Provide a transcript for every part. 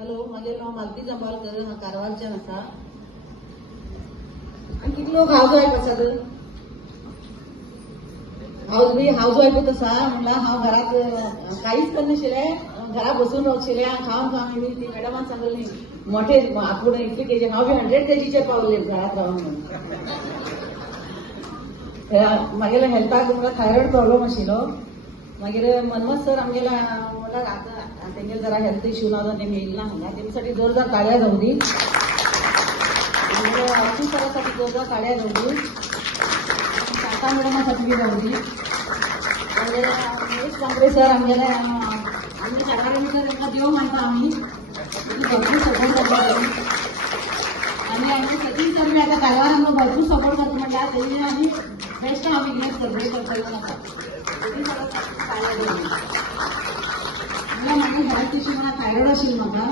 Hello, माझे नाव मालती जंबालकर, हा कारवारच्यान आसा. आनी कितले लोक हावज वायफ आसात. हावज वायफूच आसा. म्हणल्यार हांव घरात काहीच करनाशिल्लें, घरा बसून रावशिल्लें. खावन खावन ती मॅडमान सांगली मोठे आपूण इतले केजी, हांव बी 100 केजीचेर पावले घरात रावन म्हणून. मागेल्या हेल्थाक म्हणल्यार थायरॉयड प्रॉब्लम आशिल्लो. मागीर मनमत सर आमगेल्या म्हणल्यार आतां तेंगे जरा हेल्थ इश्यू ना तेमी येयला हांगा, तेमसाठी जोरदार ताळ्या जाऊ दी. ऑफिसरासाठी जोरदार ताळ्या जाऊ दी. शांता मॅडमासाठी बी जाऊ दी. मागीर महेश कांबळे सर आमगेले आमच्या शाळांनी तांकां देव मानता आमी. भरपूर सपोर्ट करता आनी आमचे सचिन सर बी आतां कारवार आमकां भरपूर सपोर्ट करता. म्हणल्यार तेणी आमी बेस्ट हांव बिजनेस सेलिब्रेट करता नाका. म्हाका घरात इश्यू म्हणल्यार थायरॉयड आशिल्लो म्हाका.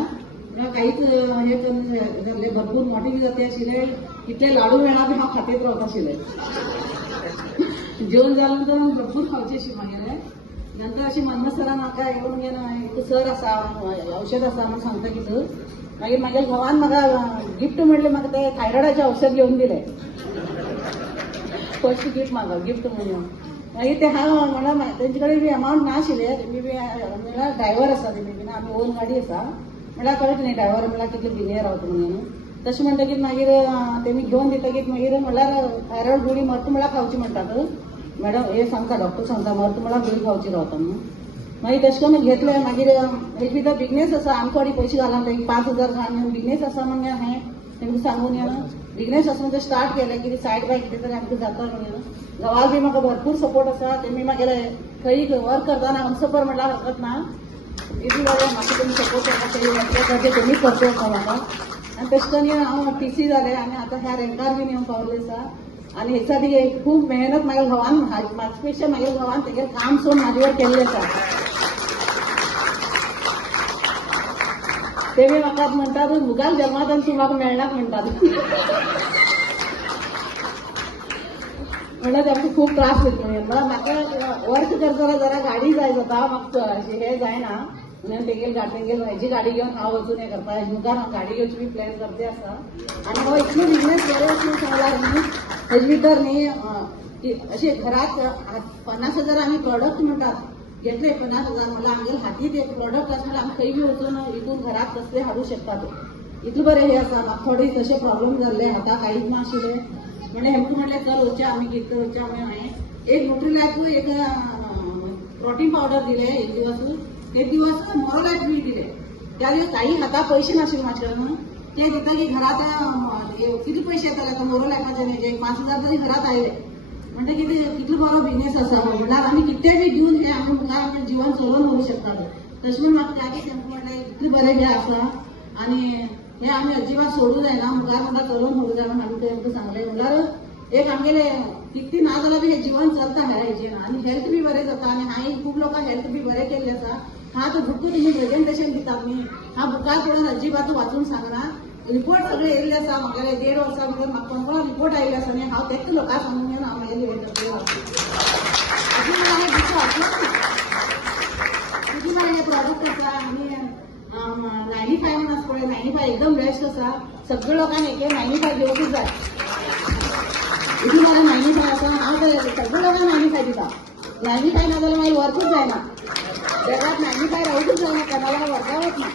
काहीच हे करून जाल्ले, भरपूर मोठे बी जाती आशिल्ले. इतले लाडू मेळा बी हांव खातीत रावता आशिल्लें. जेवण जालें नंतर भरपूर खावचें आशिल्लें म्हागेलें. नंतर अशी मनमत सरान म्हाका येवन एक सर आसा, औषध आसा म्हणून सांगता की तूं. मागीर म्हाज्या घोवान म्हाका गिफ्ट म्हणलें, म्हाका ते थायरॉयडाचें औषध घेवन दिलें. फर्स्ट गिफ्ट म्हाका गिफ्ट म्हणून. मागीर ते हांव म्हणल्यार तेंचे कडेन बी अमावंट नाशिल्ले. तेमी बी म्हणल्यार ड्रायव्हर आसा तेमी बी, आमी ओन गाडी आसा. म्हणल्यार कळत न्ही ड्रायव्हर म्हणल्यार कितले बिलियर रावता म्हणून. तशें म्हणटकीर मागीर तेमी घेवन दितकीर मागीर म्हणल्यार थायरॉयड गुळी मरता म्हणल्यार खावची म्हणटात. मॅडम हे सांगता, डॉक्टर सांगता मरता म्हणल्यार गुळी खावची रावता म्हणून. मागीर तशें करून घेतलें. मागीर हेजे भितर बिजनेस आसा, आमकां थोडी पयशे घालून तेंगे 5000 घालून बिजनेस आसा म्हणून हांवें तेंका सांगून बिजनेस आसा म्हणजे स्टार्ट केलें. कितें सायड बाय कितें तरी आमकां जाता म्हणून. गांवाक बी म्हाका भरपूर सपोर्ट आसा. तेमी म्हागेले खंय वर्क करतना अनसपर म्हणल्यार हरकत ना. इतली बरें म्हाका तेमी सपोर्ट करता. खंय वर्क करता तेमी करता आसा म्हाका. आनी तशें करून हांव TC जालें आनी आतां ह्या रँकार बीन येवन पावलें आसा. आनी हेच्या खातीर खूब मेहनत म्हाज्या घोवान, म्हाजे पेक्षा म्हाज्या घोवान तेगे काम सोडून म्हाजे वर केल्लें आसा. तेमी म्हाका म्हणटात मुगाल जल्मात तूं म्हाका मेळनाक म्हणटात. म्हणल्यार तांकां खूब त्रास जाता म्हणल्यार म्हाका वर्क करतना जरा गाडी जाय जाता. म्हाका हे जायना म्हणून तेगेल हेजी गाडी घेवन हांव वचून हें करता. मुखार हांव गाडी घेवची बी प्लॅन करते आसा. आनी हो इतलो बिजनेस बरो आसूं सांगल्यार न्ही, हेजे भितर न्ही अशे घरात 50,000 आमी प्रॉडक्ट म्हणटात घेतले. 50,000 म्हणल्यार आमगेले हातीत एक प्रॉडक्ट आसा म्हणल्यार आमी खंय बी वचून विकून घरात कसले हाडूं शकतात. इतलें बरें हे आसा. म्हाका थोडे तशे प्रॉब्लेम जाल्ले, हाता कांयच नाशिल्ले. म्हणजे हेमकां म्हणलें चल वचचें आमी कितें वचचें म्हणून हांवें एक न्यूट्रिलायफ एक प्रोटीन पावडर दिलें एक दिवस मोरोलायफ बी दिलें. त्या दिवस काही हाता पयशे नाशिल्ले म्हाजे कडेन. ते दिता की घरात कितले पयशे येताले आतां मोरोलायफाचे हेजे 5,000 तरी घरात आयले. म्हणटा कितलो बरो बिजनेस आसा म्हणल्यार आमी कितें बी दिवन हे आमी मुखार आमचें जिवन चलोवन व्हरूंक शकतात. तशें म्हूण म्हाका लागीं तेमकां म्हणलें इतलें बरें हें आसा आनी हे आमी अजिबात सोडूं जायना. मुखार म्हणटा चलोवन व्हरूंक जाय म्हणून आमी तेमकां सांगलें. म्हणल्यार एक आमगेले कितली ना जाल्यार बी हे जिवन चलता ह्या हेजेर आनी हेल्थ बी बरें जाता. आनी हांवें खूब लोकांक हेल्थ बी बरें केल्लें आसा. हांव तो बुकूच तुमी प्रेजेंटेशन दितात न्ही, हांव बुकार पळोवन अजिबात वाचून सांगना. रिपोर्ट सगळे येयल्ले आसा. म्हागेले 1.5 वर्सां भितर म्हाका 15 रिपोर्ट आयिल्ले आसा आनी हांव तेच लोकांक सांगून येवन हांव म्हागेली हें करतलें. किती बरें हे प्रॉडक्ट आसा. आनी 95 म्हणून आसा पळय, 95 एकदम बेस्ट आसा. सगळे लोकांनी 95 घेवपूच जाय. इतली बरें 95 आसा. हांव ते सगळे लोकांक 95 दिता. 95 ना जाल्यार मागीर वर्कूच जायना. जगात 95 रावूंकच जायना, कोणाला वर्का वचना.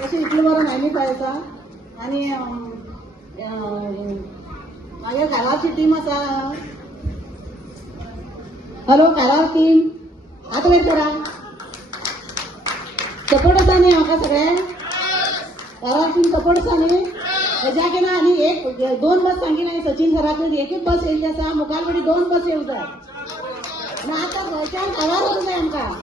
तशें इतलो बरो 95 आसा. आनी मागीर कारवारची टीम आसा. हॅलो कारवार टीम, हात वयर करा. सपोर्ट आसा न्ही म्हाका सगळे. कारवार टीम सपोर्ट आसा न्ही. हेज्या केन्ना आनी 2 बस सांगिल्ले हांवें सचिन सराक. एकूच बस येयल्ली आसा. मुखार फुडें 2 बस येवंक जाय. आतां गोंयच्यान कारवार वचूंक जाय आमकां.